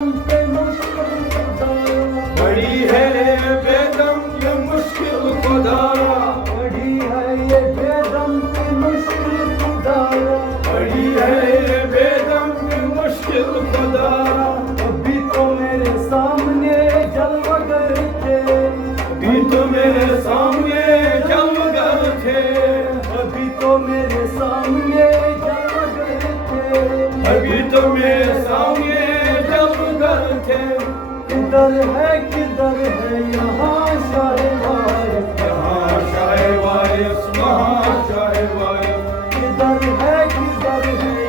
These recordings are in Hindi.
पे मुश्किल खुदाया, बड़ी है बेदम ये मुश्किल खुदाया, बड़ी है ये बेदम की मुश्किल खुदाया, बड़ी है ये बेदम ये मुश्किल खुदाया। अभी तो मेरे सामने जलवगर थे, अभी तो मेरे सामने जलवगर थे, अभी तो मेरे सामने जलवगर थे, अभी तो मेरे सामने जलवगर थे। किधर है यहाँ शाहे वारिस, यहाँ शाहे वारिस वहाँ शाहे वारिस, किधर है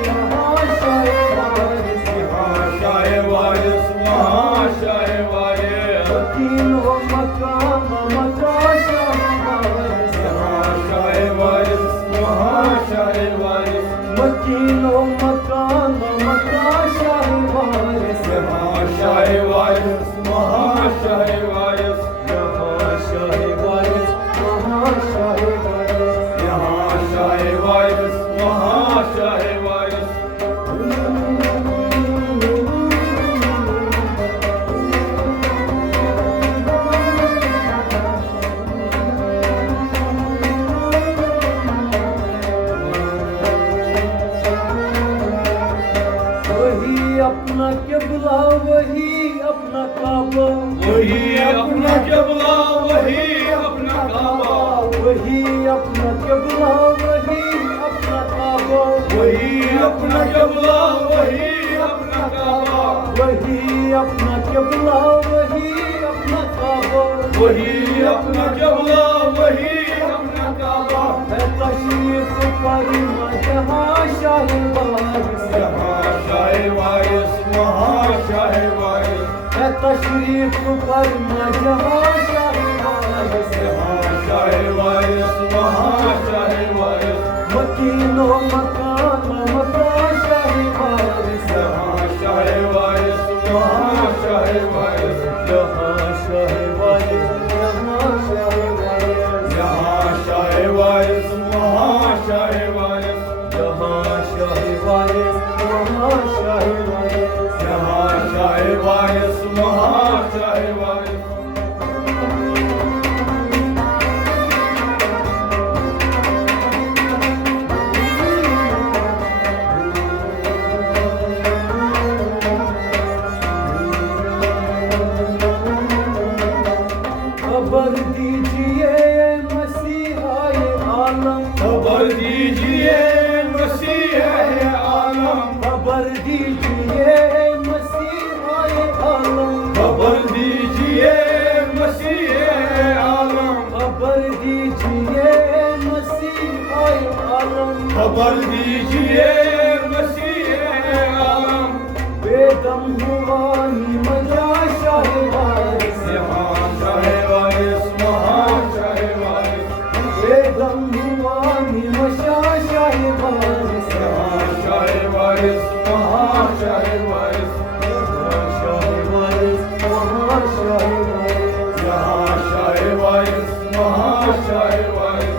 यहाँ शाहे वारिस, यहाँ शाहे वारिस वहाँ शाहे वारिस। मकीन हो मकान मका शाहे वारिस, यहाँ शाहे वारिस वहाँ शाहे वारिस, मकीन हो मकान मका शाहे वारिस, यहाँ शाहे वारिस वहाँ शाहे वारिस, यहाँ शाहे वारिस वहाँ शाहे वारिस। यहाँ शाहे वारिस वहाँ शाहे वारिस। वही अपना किबला वही अपना काबा, वही अपना क़िबला वही अपना काबा, वही अपना किबला वही अपना काबा, वही अपना क़िबला वही अपना काबा, वही अपना किबला वही अपना काबा, वही अपना क़िबला वही अपना काबा। है तशरीफ पर जहाँ शाहे वारिस, यहाँ शाहे वारिस वहाँ शाहे वारिस, है तशरीफ पर जहाँ शाहे वारिस, यहाँ शाहे वारिस वहाँ शाहे वारिस, मकीनो मकान मका शाहे वारिस, यहाँ शाहे वारिस वहाँ शाहे वारिस, यहाँ शाहे वारिस यहाँ शाहे वारिस, यहाँ शाहे वारिस वहाँ शाहे वारिस, यहाँ शाहे वारिस वहाँ शाहे वारिस। यहाँ शाहे वारिस वहाँ शाहे वारिस। खबर दीजिए मसीहाए आलम, खबर दीजिए मसीह आलम, खबर दीजिए मसीहाए आलम, खबर दीजिए मसीह आलम, खबर दीजिए मसीहाए आलम, खबर दीजिए मसीह आलम। बेदम हुआ मजा शाहे वारिस, यहाँ शाहे वारिस वहाँ शाहे वारिस, बेदम हुआ मशा शाहे वारिस, यहाँ शाहे वारिस वहाँ शाहे वारिस, यहाँ शाहे वारिस वहाँ शाहे वारिस। यहाँ शाहे वारिस वहाँ शाहे वारिस।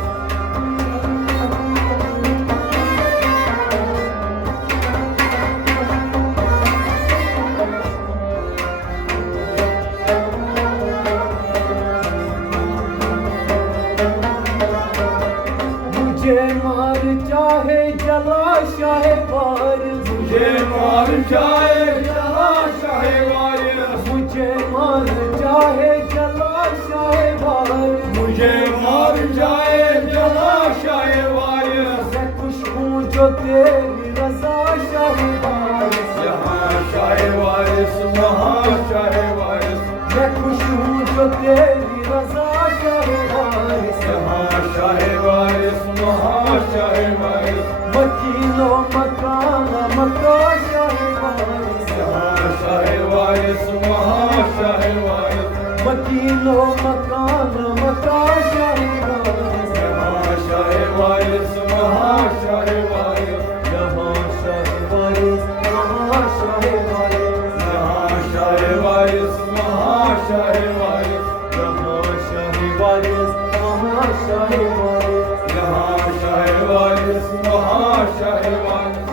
मुझे मार चाहे जला शाहे वारिस, मुझे मार जाए जला शाहे वारिस, मुझे मार चाहे जला शाहे वारिस, मुझे मार जाए जला शाहे वारिस। मैं खुश हूँ जो तेरी रजा शाहे वारिस, यहाँ शाहे वारिस वहाँ शाहे वारिस, मैं खुश हूँ जो तेरी रजा शाहे वारिस। यहाँ शाहे वारिस वहाँ शाहे वारिस, मकीनो मकान मका शाहे वारिस, यहाँ शाहे वारिस वहाँ शाहे वारिस, मकीनो मकान मका शाहे वारिस। यहाँ शाहे वारिस वहाँ शाहे वारिस, यहाँ शाहे वारिस वहाँ शाहे वारिस, यहाँ शाहे वारिस वहाँ शाहे वारिस, यहाँ शाहे वारिस वहाँ शाहे वारिस। यहाँ शाहे वारिस वहाँ शाहे वारिस।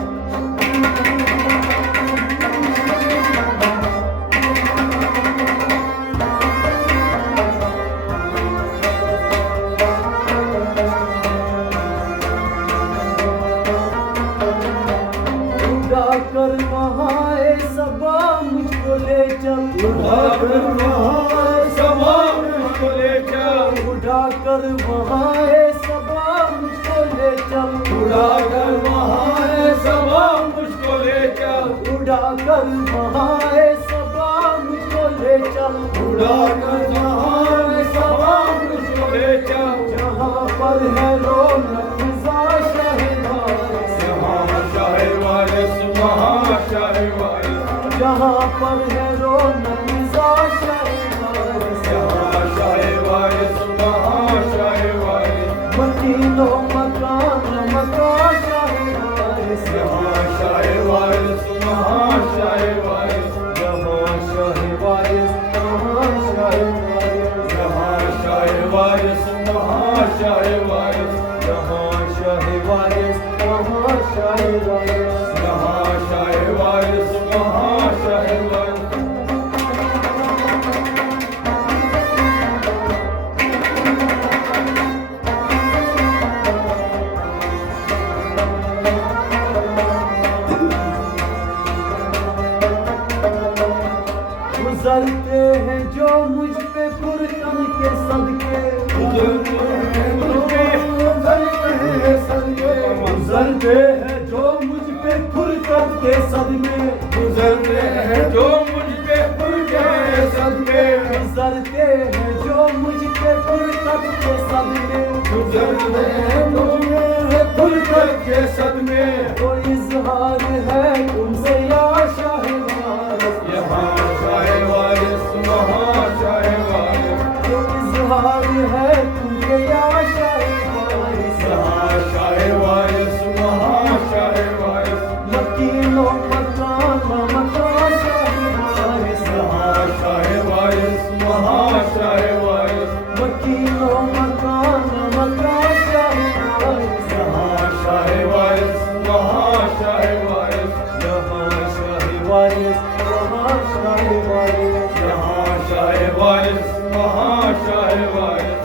उठाकर वहाँ सबा मुझको ले चल, उठाकर वहाँ है सबा मुझको ले चल, उड़ाकर वहाँ है सबा मुझको ले चल, उड़ाकर वहाँ है सबा मुझको ले चल, उड़ाकर वहाँ है सबा मुझको ले चल। जहाँ पर है रौनक फिजा शाहवारिस, यहाँ शाहे वारिस वहाँ शाहे वारिस, जहाँ पर है रौनक फिजा शाहवारिस, यहाँ शाहे वारिस वहाँ शाहे वारिस, मकीनो मकान मका शाहवारिस, यहाँ शाहे वारिस वहाँ शाहे वारिस, जहाँ शाहवारिस वहाँ शाहवारिस, यहाँ शाहे वारिस वहाँ शाहे वारिस, जहाँ शाहवारिस वहाँ शाहवारिस। यहाँ शाहे वारिस वहाँ शाहे वारिस। गुजरते हैं जो मुझ पे पुरकम के सदके, गुजरते हैं जो मुझ पे फुरकत के सदके, गुजरते हैं जो मुझ पे फुरके सदके, गुजरते हैं जो मुझ पे फुरकत के सदके, गुजरते हैं जो मुझे फुरकत के सदमे। तो इजहार है तुमसे या शाहवारिस, यहाँ शाहे वारिस वहाँ शाहे वारिस, तो इजहार है तुमसे या शाहवारिस, यहाँ शाहे वारिस वहाँ शाहे वारिस, मकीनो मकान मका शाहवारिस, यहाँ शाहे वारिस वहाँ शाहे वारिस, मकीनो मकान मका शाहवारिस, यहाँ शाहे वारिस वहाँ शाहे वारिस, जहाँ शाहवारिस वहाँ शाहवारिस, यहाँ शाहे वारिस वहाँ शाहे वारिस।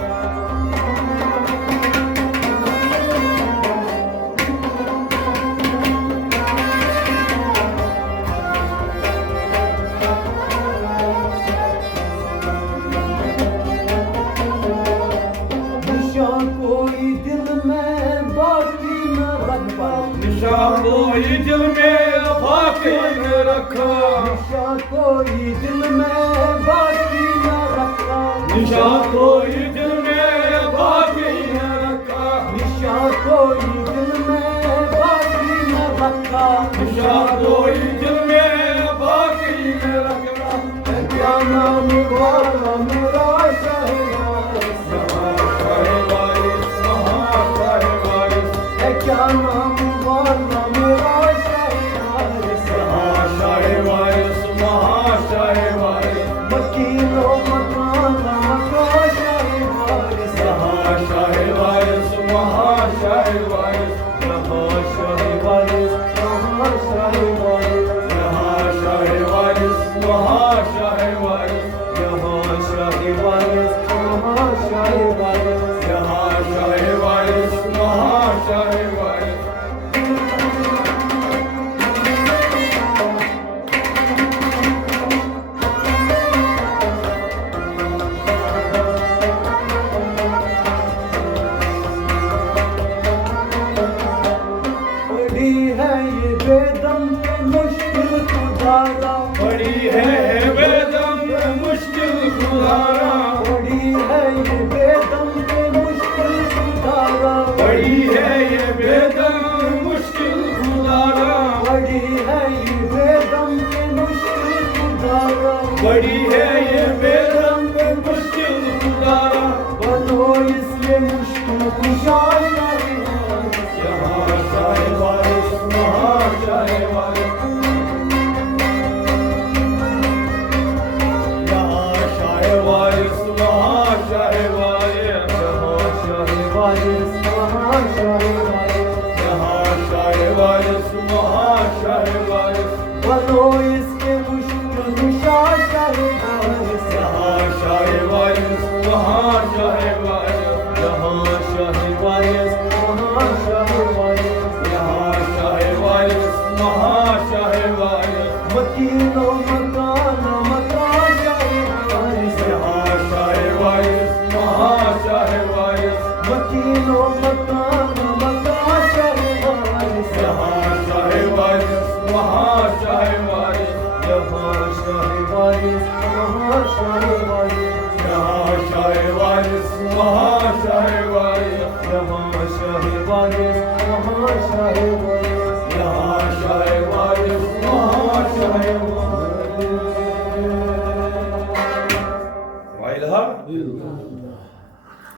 निशा कोई दिल में बाकी न रख पाए, निशा कोई दिल में बाकी न रखा, निशा कोई दिल में बाकी न रखा, निशा कोई दिल में बाकी न रखा, निशा कोई दिल में बाकी न रखा, निशा कोई दिल में बाकी न रखा। क्या नाम वाला मेरा शाहवारिस, यहाँ शाहे वारिस वहाँ शाहे वारिस, है क्या नाम वाला मेरा शाहवारिस, यहाँ शाहे वारिस वहाँ शाहे वारिस, मकीनो मकान मका शाहवारिस, यहाँ शाहे वारिस वहाँ शाहे वारिस, जहाँ शाहवारिस वहाँ शाहवारिस, यहाँ शाहे वारिस वहाँ शाहे वारिस, जहाँ शाहवारिस वहाँ शाहवारिस, यहाँ शाहे वारिस वहाँ शाहे वारिस। बड़ी है ये बेदम के मुश्किल गुजारा, बड़ी है बेदम मुश्किल गुजारा, बड़ी है ये बेदम के मुश्किल गुजारा, बड़ी है ये बेदम मुश्किल गुजारा, बड़ी है ये बेदम के मुश्किल गुजारा, बड़ी है ये बेदम मुश्किल गुजारा। बनो इसलिए मुश्किल कुशा शाहवारिस, यहाँ शाहे वारिस वहाँ शाहे वारिस, यहाँ शाहे वारिस वहाँ शाहे वारिस, जहाँ शाहवारिस वहाँ शाहवारिस, यहाँ शाहे वारिस वहाँ शाहे वारिस, बनो इसके मुश्किल कुशा शाहवारिस, यहाँ शाहे वारिस वहाँ शाहे वारिस, जहाँ शाहवारिस वहाँ शाहवारिस, यहाँ शाहे वारिस वहाँ शाहे वारिस, मकीनो मकान मका शाहे वारिस वहाँ शाहे वारिस यहाँ शाहे वारिस वहाँ शाहे वारिस। वाइल्हा